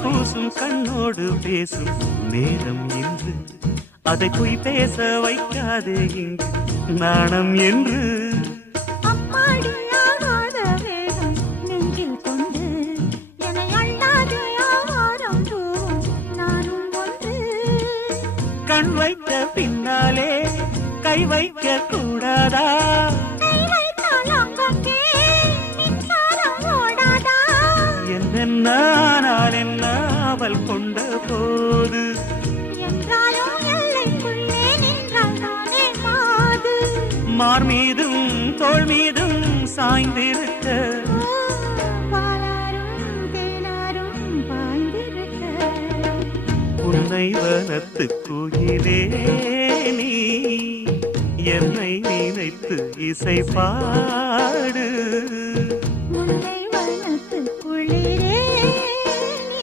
பூசும் கண்ணோடு பேசும் நேரம் என்று அதை பொய் பேச வைக்காதே இங்கு நாணம் என்று கண் வைத்த பின்னாலே கை வைக்க கூடாதா என்னென்னால் என்ன அவள் கொண்ட போது மார் மீதும் தோள் மீதும் சாய்ந்திருக்க உன்னை வளர்த்து குயிலே நீ என்னை நினைத்து இசை பாடு